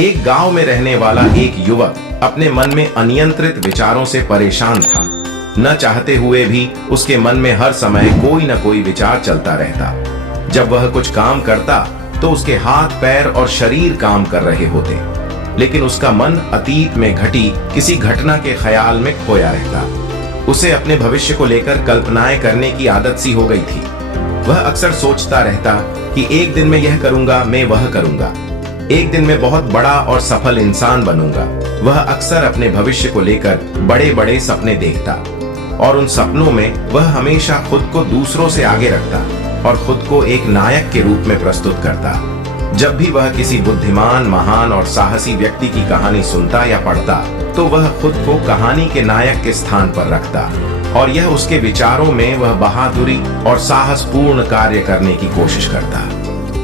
एक गांव में रहने वाला एक युवक अपने मन में अनियंत्रित विचारों से परेशान था। न चाहते हुए भी उसके मन में हर समय कोई न कोई विचार चलता रहता। जब वह कुछ काम करता तो उसके हाथ, पैर और शरीर काम कर रहे होते, लेकिन उसका मन अतीत में घटी किसी घटना के ख्याल में खोया रहता। उसे अपने भविष्य को लेकर कल्पनाएं करने की आदत सी हो गई थी। वह अक्सर सोचता रहता कि एक दिन मैं यह करूंगा, मैं वह करूंगा, एक दिन मैं बहुत बड़ा और सफल इंसान बनूंगा। वह अक्सर अपने भविष्य को लेकर बड़े बड़े सपने देखता और उन सपनों में वह हमेशा खुद को दूसरों से आगे रखता और खुद को एक नायक के रूप में प्रस्तुत करता। जब भी वह किसी बुद्धिमान, महान और साहसी व्यक्ति की कहानी सुनता या पढ़ता तो वह खुद को कहानी के नायक के स्थान पर रखता और यह उसके विचारों में वह बहादुरी और साहसपूर्ण कार्य करने की कोशिश करता।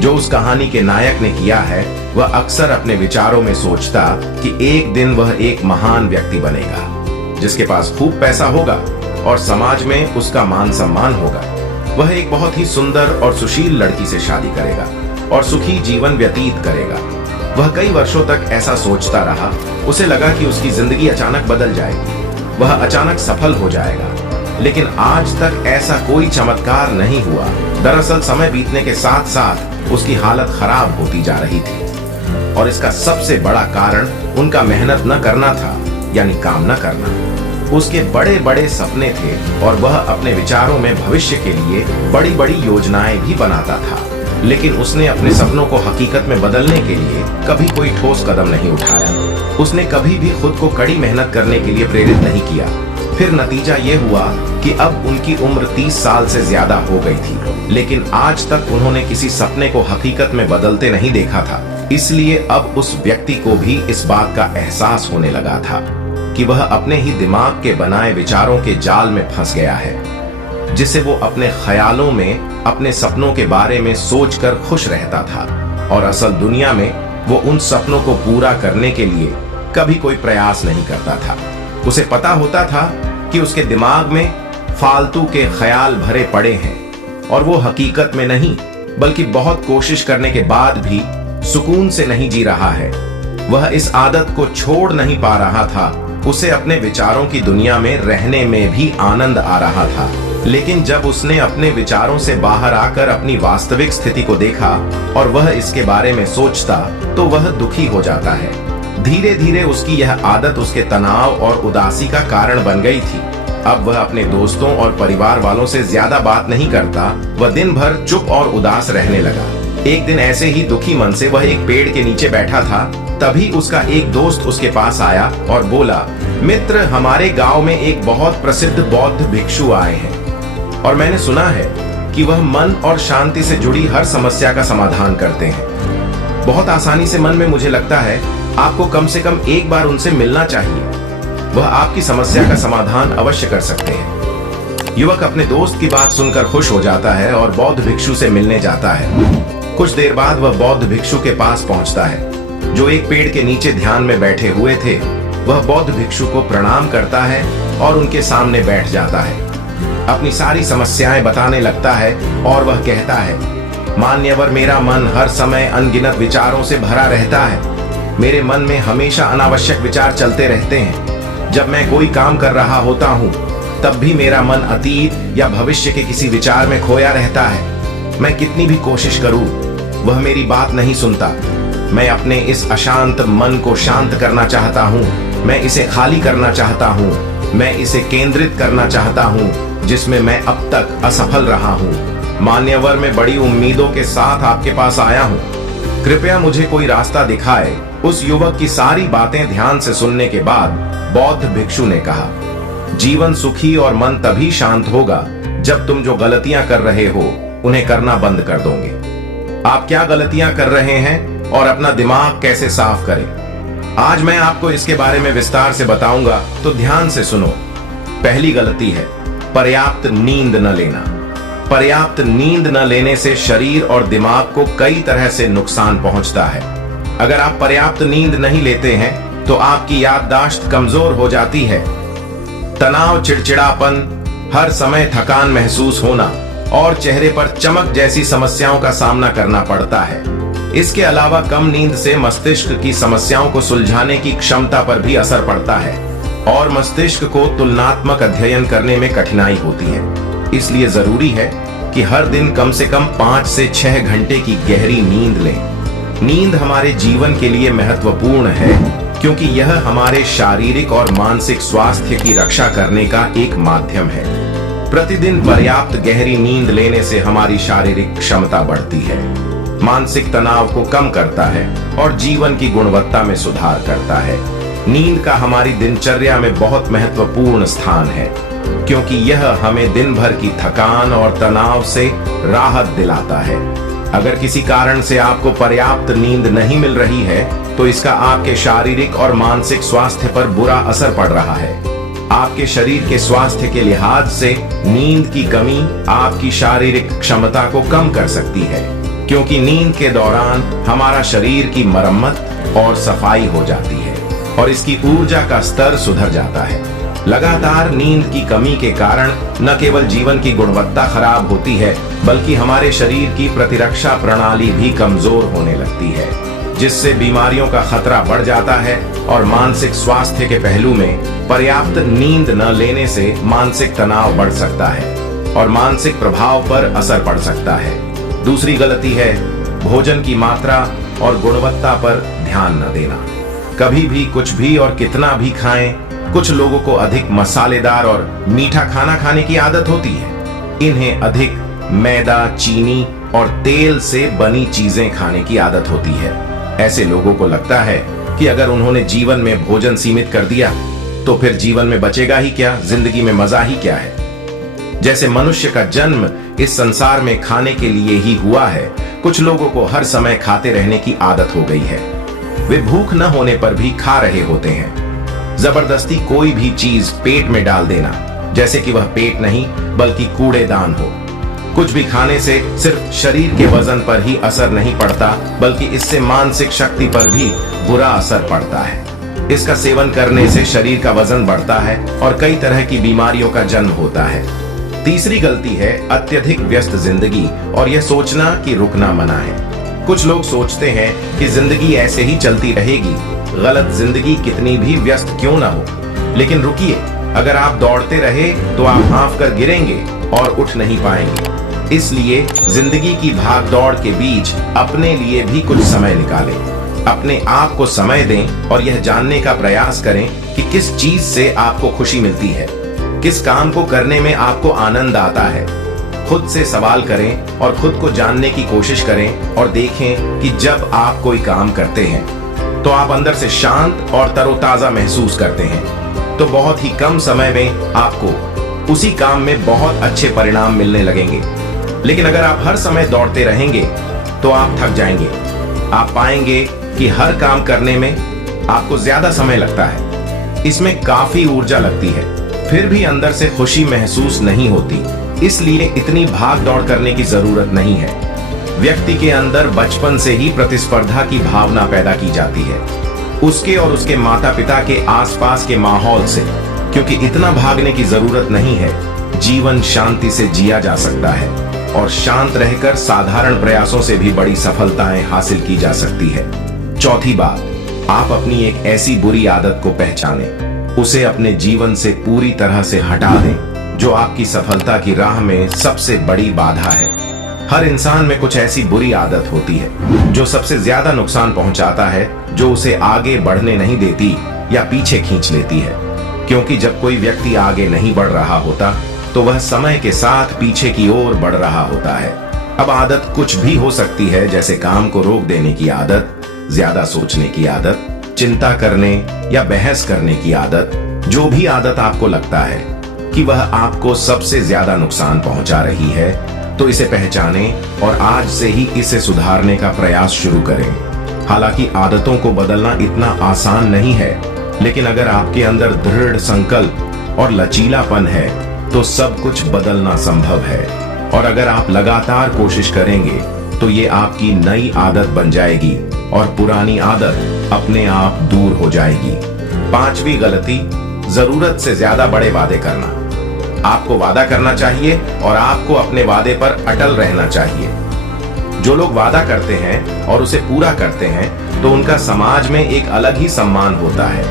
जो उस कहानी के नायक ने किया है वह अक्सर अपने विचारों में सोचता कि एक दिन वह एक महान व्यक्ति बनेगा, जिसके पास खूब पैसा होगा और समाज में उसका मान सम्मान होगा। वह एक बहुत ही सुंदर और सुशील लड़की से शादी करेगा और सुखी जीवन व्यतीत करेगा। वह कई वर्षों तक ऐसा सोचता रहा। उसे लगा कि उसकी जिंदगी अचानक बदल जाएगी, वह अचानक सफल हो जाएगा, लेकिन आज तक ऐसा कोई चमत्कार नहीं हुआ। दरअसल समय बीतने के साथ साथ उसकी हालत खराब होती जा रही थी और इसका सबसे बड़ा कारण उनका मेहनत न करना था, यानी काम न करना। उसके बड़े बड़े सपने थे और वह अपने विचारों में भविष्य के लिए बड़ी बड़ी योजनाएं भी बनाता था, लेकिन उसने अपने सपनों को हकीकत में बदलने के लिए कभी कोई ठोस कदम नहीं उठाया। उसने कभी भी खुद को कड़ी मेहनत करने के लिए प्रेरित नहीं किया। फिर नतीजा ये हुआ कि अब उनकी उम्र 30 साल से ज्यादा हो गई थी, लेकिन आज तक उन्होंने किसी सपने को हकीकत में बदलते नहीं देखा था। इसलिए अब उस व्यक्ति को भी इस बात का एहसास होने लगा था कि वह अपने ही दिमाग के बनाए विचारों के जाल में फंस गया है, जिसे वो अपने ख्यालों में अपने सपनों के बारे में सोचकर खुश रहता था और असल दुनिया में वो उन सपनों को पूरा करने के लिए कभी कोई प्रयास नहीं करता था। उसे पता होता था कि उसके दिमाग में फालतू के ख्याल भरे पड़े हैं और वो हकीकत में नहीं बल्कि बहुत कोशिश करने के बाद भी सुकून से नहीं जी रहा है। वह इस आदत को छोड़ नहीं पा रहा था। उसे अपने विचारों की दुनिया में रहने में भी आनंद आ रहा था, लेकिन जब उसने अपने विचारों से बाहर आकर अपनी वास्तविक स्थिति को देखा और वह इसके बारे में सोचता तो वह दुखी हो जाता है। धीरे धीरे उसकी यह आदत उसके तनाव और उदासी का कारण बन गई थी। अब वह अपने दोस्तों और परिवार वालों से ज्यादा बात नहीं करता। वह दिन भर चुप और उदास रहने लगा। एक दिन ऐसे ही दुखी मन से वह एक पेड़ के नीचे बैठा था। तभी उसका एक दोस्त उसके पास आया और बोला, मित्र, हमारे गांव में एक बहुत प्रसिद्ध बौद्ध भिक्षु आए हैं और मैंने सुना है कि वह मन और शांति से जुड़ी हर समस्या का समाधान करते हैं। बहुत आसानी से मन में मुझे लगता है आपको कम से कम एक बार उनसे मिलना चाहिए। वह आपकी समस्या का समाधान अवश्य कर सकते हैं। युवक अपने दोस्त की बात सुनकर खुश हो जाता है और बौद्ध भिक्षु से मिलने जाता है। कुछ देर बाद वह बौद्ध भिक्षु के पास पहुंचता है, जो एक पेड़ के नीचे ध्यान में बैठे हुए थे। वह बौद्ध भिक्षु को प्रणाम करता है और उनके सामने बैठ जाता है। अपनी सारी समस्याएं बताने लगता है और वह कहता है, मान्यवर, मेरा मन हर समय अनगिनत विचारों से भरा रहता है। मेरे मन में हमेशा अनावश्यक विचार चलते रहते हैं। जब मैं कोई काम कर रहा होता हूँ तब भी मेरा मन अतीत या भविष्य के किसी विचार में खोया रहता है। मैं कितनी भी कोशिश करूँ वह मेरी बात नहीं सुनता। मैं अपने इस अशांत मन को शांत करना चाहता हूँ। मैं इसे खाली करना चाहता हूँ। मैं इसे केंद्रित करना चाहता हूँ जिसमें मैं अब तक असफल रहा हूँ। मान्यवर, मैं बड़ी उम्मीदों के साथ आपके पास आया हूँ। कृपया मुझे कोई रास्ता दिखाए। उस युवक की सारी बातें ध्यान से सुनने के बाद बौद्ध भिक्षु ने कहा, जीवन सुखी और मन तभी शांत होगा जब तुम जो गलतियां कर रहे हो उन्हें करना बंद कर दोगे। आप क्या गलतियां कर रहे हैं और अपना दिमाग कैसे साफ करें, आज मैं आपको इसके बारे में विस्तार से बताऊंगा, तो ध्यान से सुनो। पहली गलती है पर्याप्त नींद न लेना। पर्याप्त नींद न लेने से शरीर और दिमाग को कई तरह से नुकसान पहुंचता है। अगर आप पर्याप्त नींद नहीं लेते हैं तो आपकी याददाश्त कमजोर हो जाती है। तनाव, चिड़चिड़ापन, हर समय थकान महसूस होना और चेहरे पर चमक जैसी समस्याओं का सामना करना पड़ता है। इसके अलावा कम नींद से मस्तिष्क की समस्याओं को सुलझाने की क्षमता पर भी असर पड़ता है और मस्तिष्क को तुलनात्मक अध्ययन करने में कठिनाई होती है। इसलिए जरूरी है कि हर दिन कम से कम 5 से 6 घंटे की गहरी नींद लें। नींद हमारे जीवन के लिए महत्वपूर्ण है क्योंकि यह हमारे शारीरिक और मानसिक स्वास्थ्य की रक्षा करने का एक माध्यम है। प्रतिदिन पर्याप्त गहरी नींद लेने से हमारी शारीरिक क्षमता बढ़ती है, मानसिक तनाव को कम करता है और जीवन की गुणवत्ता में सुधार करता है। नींद का हमारी दिनचर्या में बहुत महत्वपूर्ण स्थान है क्योंकि यह हमें दिन भर की थकान और तनाव से राहत दिलाता है। अगर किसी कारण से आपको पर्याप्त नींद नहीं मिल रही है तो इसका आपके शारीरिक और मानसिक स्वास्थ्य पर बुरा असर पड़ रहा है। आपके शरीर के स्वास्थ्य के लिहाज से नींद की कमी आपकी शारीरिक क्षमता को कम कर सकती है क्योंकि नींद के दौरान हमारा शरीर की मरम्मत और सफाई हो जाती है और इसकी ऊर्जा का स्तर सुधर जाता है। लगातार नींद की कमी के कारण न केवल जीवन की गुणवत्ता खराब होती है बल्कि हमारे शरीर की प्रतिरक्षा प्रणाली भी कमजोर होने लगती है, जिससे बीमारियों का खतरा बढ़ जाता है और मानसिक स्वास्थ्य के पहलू में पर्याप्त नींद न लेने से मानसिक तनाव बढ़ सकता है और मानसिक प्रभाव पर असर पड़ सकता है। दूसरी गलती है भोजन की मात्रा और गुणवत्ता पर ध्यान न देना। कभी भी कुछ भी और कितना भी खाएं। कुछ लोगों को अधिक मसालेदार और मीठा खाना खाने की आदत होती है। इन्हें अधिक मैदा, चीनी और तेल से बनी चीजें खाने की आदत होती है। ऐसे लोगों को लगता है कि अगर उन्होंने जीवन में भोजन सीमित कर दिया तो फिर जीवन में बचेगा ही क्या, जिंदगी में मजा ही क्या है। जैसे मनुष्य का जन्म इस संसार में खाने के लिए ही हुआ है, कुछ लोगों को हर समय खाते रहने की आदत हो गई है। वे भूख न होने पर भी खा रहे होते हैं। जबरदस्ती कोई भी चीज पेट में डाल देना जैसे कि वह पेट नहीं बल्कि कूड़ेदान हो। कुछ भी खाने से सिर्फ शरीर के वजन पर ही असर नहीं पड़ता बल्कि इससे मानसिक शक्ति पर भी बुरा असर पड़ता है। इसका सेवन करने से शरीर का वजन बढ़ता है और कई तरह की बीमारियों का जन्म होता है। तीसरी गलती है अत्यधिक व्यस्त जिंदगी और यह सोचना कि रुकना मना है। कुछ लोग सोचते हैं कि जिंदगी ऐसे ही चलती रहेगी, गलत जिंदगी कितनी भी व्यस्त क्यों ना हो। लेकिन रुकिए, अगर आप दौड़ते रहे तो आप हाँफ कर गिरेंगे और उठ नहीं पाएंगे। इसलिए जिंदगी की भाग दौड़ के बीच अपने लिए भी कुछ समय निकालें। अपने आप को समय दें और यह जानने का प्रयास करें कि किस चीज से आपको खुशी मिलती है, किस काम को करने में आपको आनंद आता है। खुद से सवाल करें और खुद को जानने की कोशिश करें और देखें कि जब आप कोई काम करते हैं तो आप अंदर से शांत और तरोताजा महसूस करते हैं तो बहुत ही कम समय में आपको उसी काम में बहुत अच्छे परिणाम मिलने लगेंगे। लेकिन अगर आप हर समय दौड़ते रहेंगे तो आप थक जाएंगे। आप पाएंगे कि हर काम करने में आपको ज्यादा समय लगता है, इसमें काफी ऊर्जा लगती है, फिर भी अंदर से खुशी महसूस नहीं होती। इसलिए इतनी भाग दौड़ करने की जरूरत नहीं है। व्यक्ति के अंदर बचपन से ही प्रतिस्पर्धा की भावना पैदा की जाती है, उसके और उसके माता पिता के आसपास के माहौल से। क्योंकि इतना भागने की जरूरत नहीं है, जीवन शांति से जिया जा सकता है और शांत रहकर साधारण प्रयासों से भी बड़ी सफलताएं हासिल की जा सकती है। चौथी बात, आप अपनी एक ऐसी बुरी आदत को पहचानें, उसे अपने जीवन से पूरी तरह से हटा दें जो आपकी सफलता की राह में सबसे बड़ी बाधा है। हर इंसान में कुछ ऐसी बुरी आदत होती है जो सबसे ज्यादा नुकसान पहुंचाता है, जो उसे आगे बढ़ने नहीं देती या पीछे खींच लेती है। क्योंकि जब कोई व्यक्ति आगे नहीं बढ़ रहा होता तो वह समय के साथ पीछे की ओर बढ़ रहा होता है। अब आदत कुछ भी हो सकती है, जैसे काम को रोक देने की आदत, ज्यादा सोचने की आदत, चिंता करने या बहस करने की आदत। जो भी आदत आपको लगता है कि वह आपको सबसे ज्यादा नुकसान पहुंचा रही है तो इसे पहचानें और आज से ही इसे सुधारने का प्रयास शुरू करें। हालांकि आदतों को बदलना इतना आसान नहीं है, लेकिन अगर आपके अंदर दृढ़ संकल्प और लचीलापन है तो सब कुछ बदलना संभव है। और अगर आप लगातार कोशिश करेंगे तो ये आपकी नई आदत बन जाएगी और पुरानी आदत अपने आप दूर हो जाएगी। पांचवी गलती, जरूरत से ज्यादा बड़े वादे करना। आपको वादा करना चाहिए और आपको अपने वादे पर अटल रहना चाहिए। जो लोग वादा करते हैं और उसे पूरा करते हैं तो उनका समाज में एक अलग ही सम्मान होता है।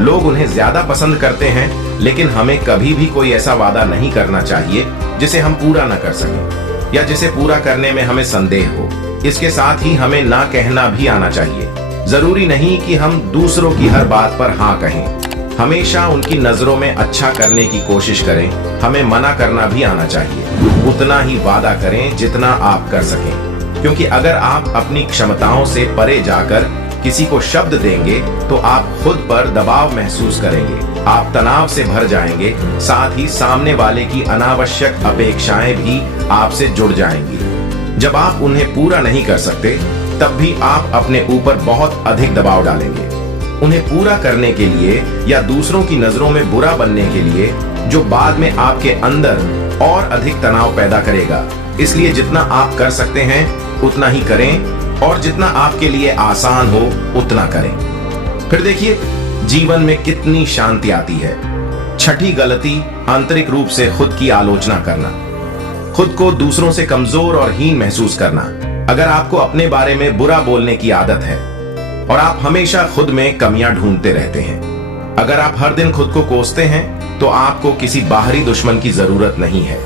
लोग उन्हें ज्यादा पसंद करते हैं, लेकिन हमें कभी भी कोई ऐसा वादा नहीं करना चाहिए जिसे हम पूरा न कर सकें या जिसे पूरा करने में हमें संदेह हो। इसके साथ ही हमें ना कहना भी आना चाहिए। जरूरी नहीं कि हम दूसरों की हर बात पर हाँ कहें। हमेशा उनकी नजरों में अच्छा करने की कोशिश करें। हमें मना करना भी आना चाहिए। उतना ही वादा करें जितना आप कर सकें, क्योंकि अगर आप अपनी क्षमताओं से परे जाकर किसी को शब्द देंगे तो आप खुद पर दबाव महसूस करेंगे, आप तनाव से भर जाएंगे, साथ ही सामने वाले की अनावश्यक अपेक्षाएं भी आपसे जुड़ जाएंगी। जब आप उन्हें पूरा नहीं कर सकते तब भी आप अपने ऊपर बहुत अधिक दबाव डालेंगे। उन्हें पूरा करने के लिए या दूसरों की नजरों में बुरा बनने के लिए, जो बाद में आपके अंदर और अधिक तनाव पैदा करेगा। इसलिए जितना आप कर सकते हैं उतना ही करें और जितना आपके लिए आसान हो उतना करें। फिर देखिए जीवन में कितनी शांति आती है। छठी गलती, आंतरिक रूप से खुद की आलोचना करना, खुद को दूसरों से कमजोर और हीन महसूस करना। अगर आपको अपने बारे में बुरा बोलने की आदत है और आप हमेशा खुद में कमियां ढूंढते रहते हैं, अगर आप हर दिन खुद को कोसते हैं तो आपको किसी बाहरी दुश्मन की जरूरत नहीं है,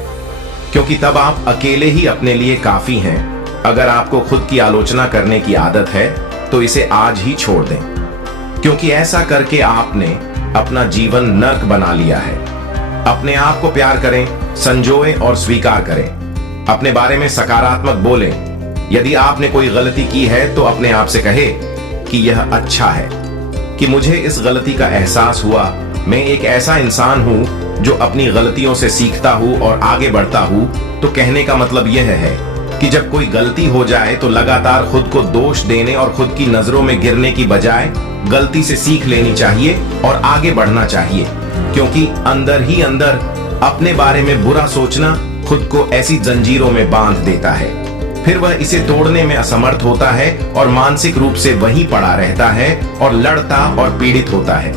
क्योंकि तब आप अकेले ही अपने लिए काफी हैं। अगर आपको खुद की आलोचना करने की आदत है तो इसे आज ही छोड़ दें, क्योंकि ऐसा करके आपने अपना जीवन नर्क बना लिया है। अपने आप को प्यार करें, संजोएं और स्वीकार करें। अपने बारे में सकारात्मक बोलें। यदि आपने कोई गलती की है तो अपने आप से कहे कि यह अच्छा है कि मुझे इस गलती का एहसास हुआ। मैं एक ऐसा इंसान हूं जो अपनी गलतियों से सीखता हूं और आगे बढ़ता हूं। तो कहने का मतलब यह है कि जब कोई गलती हो जाए तो लगातार खुद को दोष देने और खुद की नजरों में गिरने की बजाय गलती से सीख लेनी चाहिए और आगे बढ़ना चाहिए, क्योंकि अंदर ही अंदर अपने बारे में बुरा सोचना खुद को ऐसी जंजीरों में बांध देता है। फिर वह इसे तोड़ने में असमर्थ होता है और मानसिक रूप से वहीं पड़ा रहता है और लड़ता और पीड़ित होता है।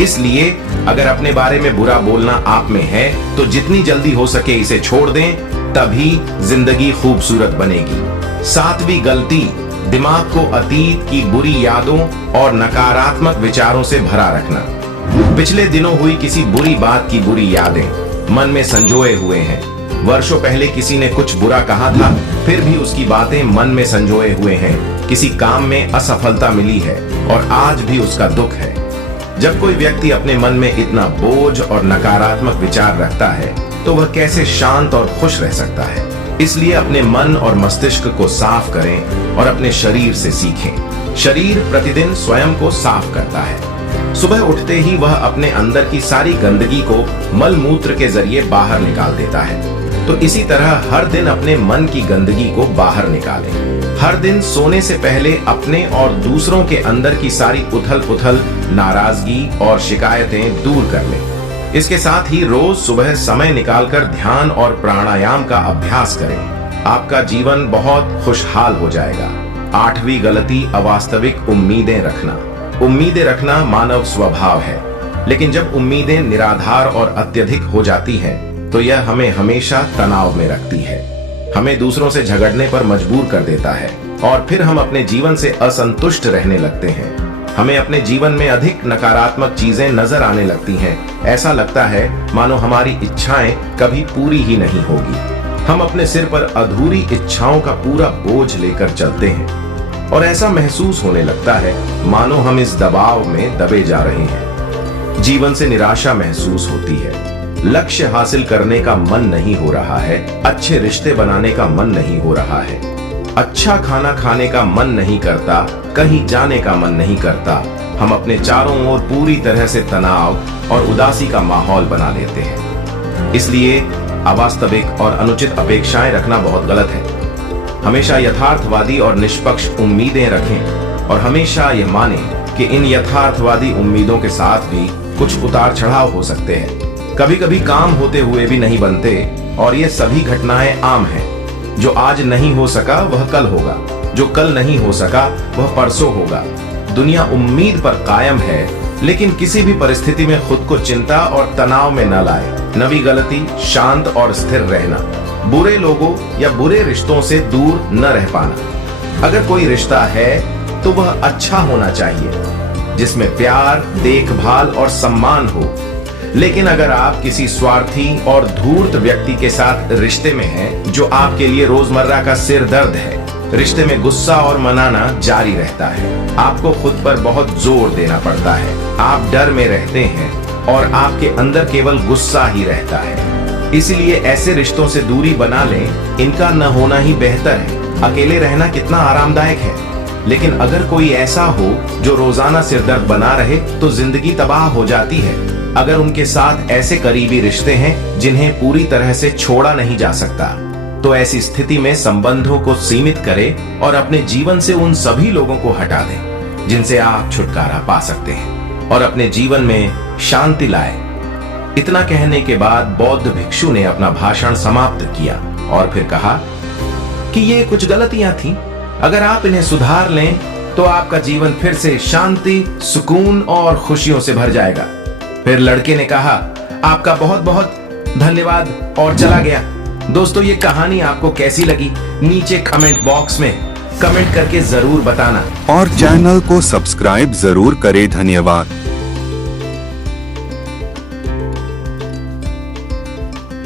इसलिए अगर अपने बारे में बुरा बोलना आप में है तो जितनी जल्दी हो सके इसे छोड़ दें, तभी जिंदगी खूबसूरत बनेगी। सातवीं गलती, दिमाग को अतीत की बुरी यादों और नकारात्मक विचारों से भरा रखना। पिछले दिनों हुई किसी बुरी बात की बुरी यादें मन में संजोए हुए हैं। वर्षों पहले किसी ने कुछ बुरा कहा था, फिर भी उसकी बातें मन में संजोए हुए हैं। किसी काम में असफलता मिली है और आज भी उसका दुख है। जब कोई व्यक्ति अपने मन में इतना बोझ और नकारात्मक विचार रखता है तो वह कैसे शांत और खुश रह सकता है। इसलिए अपने मन और मस्तिष्क को साफ करें और अपने शरीर से सीखें। शरीर प्रतिदिन स्वयं को साफ करता है। सुबह उठते ही वह अपने अंदर की सारी गंदगी को मल मूत्र के जरिए बाहर निकाल देता है। तो इसी तरह हर दिन अपने मन की गंदगी को बाहर निकालें। हर दिन सोने से पहले अपने और दूसरों के अंदर की सारी उथल-पुथल, नाराजगी और शिकायतें दूर कर लें। इसके साथ ही रोज सुबह समय निकालकर ध्यान और प्राणायाम का अभ्यास करें। आपका जीवन बहुत खुशहाल हो जाएगा। आठवीं गलती, अवास्तविक उम्मीदें रखना। उम्मीदें रखना मानव स्वभाव है, लेकिन जब उम्मीदें निराधार और अत्यधिक हो जाती हैं तो यह हमें हमेशा तनाव में रखती है, हमें दूसरों से झगड़ने पर मजबूर कर देता है और फिर हम अपने जीवन से असंतुष्ट रहने लगते हैं। हमें अपने जीवन में अधिक नकारात्मक चीजें नजर आने लगती हैं। ऐसा लगता है मानो हमारी इच्छाएं कभी पूरी ही नहीं होगी। हम अपने सिर पर अधूरी इच्छाओं का पूरा बोझ लेकर चलते हैं और ऐसा महसूस होने लगता है मानो हम इस दबाव में दबे जा रहे हैं। जीवन से निराशा महसूस होती है। लक्ष्य हासिल करने का मन नहीं हो रहा है। अच्छे रिश्ते बनाने का मन नहीं हो रहा है। अच्छा खाना खाने का मन नहीं करता। कहीं जाने का मन नहीं करता। हम अपने चारों ओर पूरी तरह से तनाव और उदासी का माहौल बना लेते हैं। इसलिए अवास्तविक और अनुचित अपेक्षाएं रखना बहुत गलत है। हमेशा यथार्थवादी और निष्पक्ष उम्मीदें रखें और हमेशा यह माने कि इन यथार्थवादी उम्मीदों के साथ भी कुछ उतार चढ़ाव हो सकते हैं। कभी कभी काम होते हुए भी नहीं बनते और ये सभी घटनाएं आम हैं। जो आज नहीं हो सका वह कल होगा, जो कल नहीं हो सका वह परसों होगा। दुनिया उम्मीद पर कायम है, लेकिन किसी भी परिस्थिति में खुद को चिंता और तनाव में न लाए। नवी गलती, शांत और स्थिर रहना। बुरे लोगों या बुरे रिश्तों से दूर न रह पाना। अगर कोई रिश्ता है तो वह अच्छा होना चाहिए, जिसमें प्यार, देखभाल और सम्मान हो। लेकिन अगर आप किसी स्वार्थी और धूर्त व्यक्ति के साथ रिश्ते में हैं, जो आपके लिए रोजमर्रा का सिर दर्द है, रिश्ते में गुस्सा और मनाना जारी रहता है, आपको खुद पर बहुत जोर देना पड़ता है, आप डर में रहते हैं और आपके अंदर केवल गुस्सा ही रहता है। इसलिए ऐसे रिश्तों से दूरी बना लें, इनका न होना ही बेहतर है। अकेले रहना कितना आरामदायक है, लेकिन अगर कोई ऐसा हो जो रोजाना सिरदर्द बना रहे तो जिंदगी तबाह हो जाती है। अगर उनके साथ ऐसे करीबी रिश्ते हैं जिन्हें पूरी तरह से छोड़ा नहीं जा सकता, तो ऐसी स्थिति में संबंधों को सीमित करें और अपने जीवन से उन सभी लोगों को हटा दें जिनसे आप छुटकारा पा सकते हैं और अपने जीवन में शांति लाए। इतना कहने के बाद बौद्ध भिक्षु ने अपना भाषण समाप्त किया और फिर कहा कि ये कुछ गलतियां थीं। अगर आप इन्हें सुधार लें तो आपका जीवन फिर से शांति, सुकून और खुशियों से भर जाएगा। फिर लड़के ने कहा, आपका बहुत बहुत धन्यवाद, और चला गया। दोस्तों, ये कहानी आपको कैसी लगी नीचे कमेंट बॉक्स में कमेंट करके जरूर बताना और चैनल को सब्सक्राइब जरूर करें। धन्यवाद।